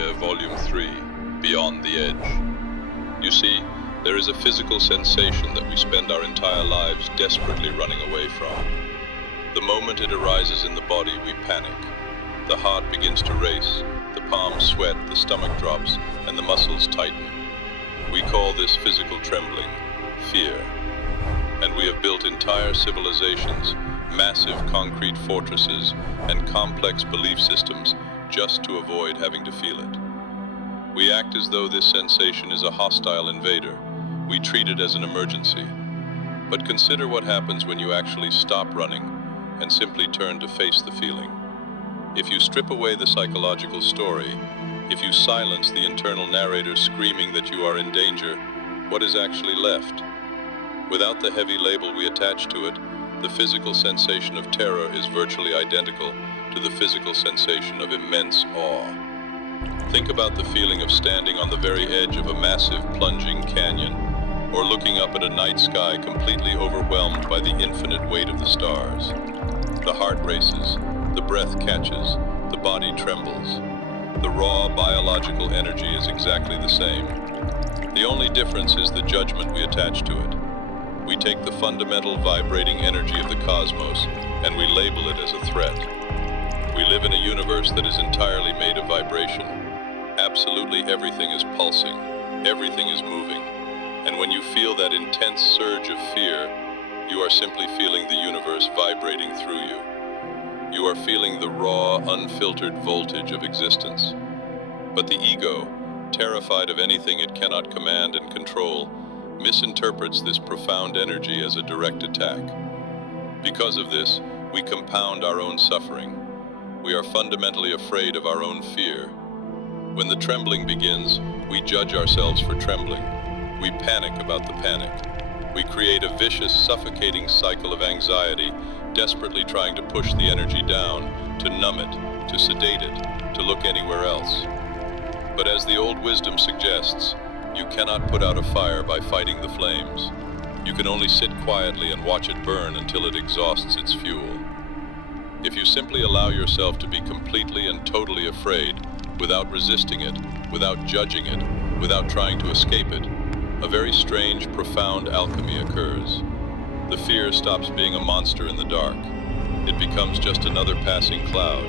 Fear, Volume 3, Beyond the Edge. You see, there is a physical sensation that we spend our entire lives desperately running away from. The moment it arises in the body, we panic. The heart begins to race, the palms sweat, the stomach drops, and the muscles tighten. We call this physical trembling fear. And we have built entire civilizations, massive concrete fortresses, and complex belief systems just to avoid having to feel it. We act as though this sensation is a hostile invader. We treat it as an emergency. But consider what happens when you actually stop running and simply turn to face the feeling. If you strip away the psychological story, if you silence the internal narrator screaming that you are in danger, what is actually left? Without the heavy label we attach to it, the physical sensation of terror is virtually identical to the physical sensation of immense awe. Think about the feeling of standing on the very edge of a massive plunging canyon, or looking up at a night sky completely overwhelmed by the infinite weight of the stars. The heart races, the breath catches, the body trembles. The raw biological energy is exactly the same. The only difference is the judgment we attach to it. We take the fundamental vibrating energy of the cosmos and we label it as a threat. We live in a universe that is entirely made of vibration. Absolutely everything is pulsing, everything is moving. And when you feel that intense surge of fear, you are simply feeling the universe vibrating through you. You are feeling the raw, unfiltered voltage of existence. But the ego, terrified of anything it cannot command and control, misinterprets this profound energy as a direct attack. Because of this, we compound our own suffering. We are fundamentally afraid of our own fear. When the trembling begins, we judge ourselves for trembling. We panic about the panic. We create a vicious, suffocating cycle of anxiety, desperately trying to push the energy down, to numb it, to sedate it, to look anywhere else. But as the old wisdom suggests, you cannot put out a fire by fighting the flames. You can only sit quietly and watch it burn until it exhausts its fuel. If you simply allow yourself to be completely and totally afraid, without resisting it, without judging it, without trying to escape it, a very strange, profound alchemy occurs. The fear stops being a monster in the dark. It becomes just another passing cloud.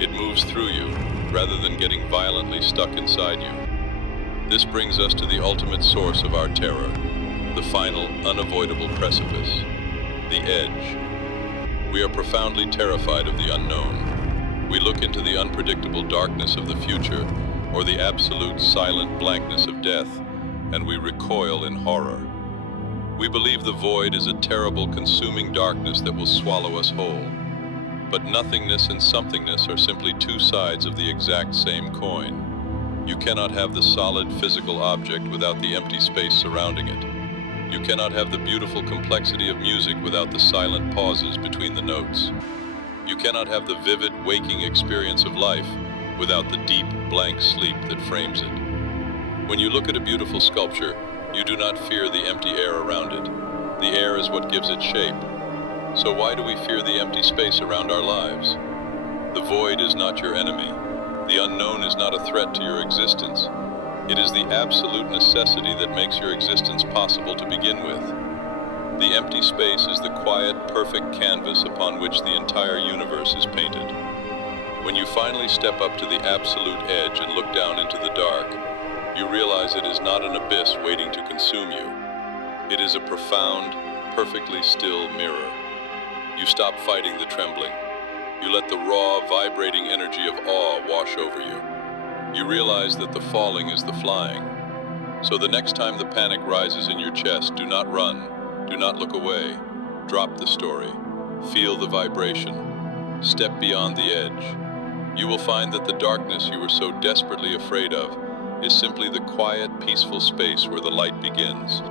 It moves through you, rather than getting violently stuck inside you. This brings us to the ultimate source of our terror, the final, unavoidable precipice, the edge. We are profoundly terrified of the unknown. We look into the unpredictable darkness of the future, or the absolute silent blankness of death, and we recoil in horror. We believe the void is a terrible, consuming darkness that will swallow us whole. But nothingness and somethingness are simply two sides of the exact same coin. You cannot have the solid physical object without the empty space surrounding it. You cannot have the beautiful complexity of music without the silent pauses between the notes. You cannot have the vivid, waking experience of life without the deep, blank sleep that frames it. When you look at a beautiful sculpture, you do not fear the empty air around it. The air is what gives it shape. So why do we fear the empty space around our lives? The void is not your enemy. The unknown is not a threat to your existence. It is the absolute necessity that makes your existence possible to begin with. The empty space is the quiet, perfect canvas upon which the entire universe is painted. When you finally step up to the absolute edge and look down into the dark, you realize it is not an abyss waiting to consume you. It is a profound, perfectly still mirror. You stop fighting the trembling. You let the raw, vibrating energy of awe wash over you. You realize that the falling is the flying. So the next time the panic rises in your chest, do not run, do not look away. Drop the story. Feel the vibration. Step beyond the edge. You will find that the darkness you were so desperately afraid of is simply the quiet, peaceful space where the light begins.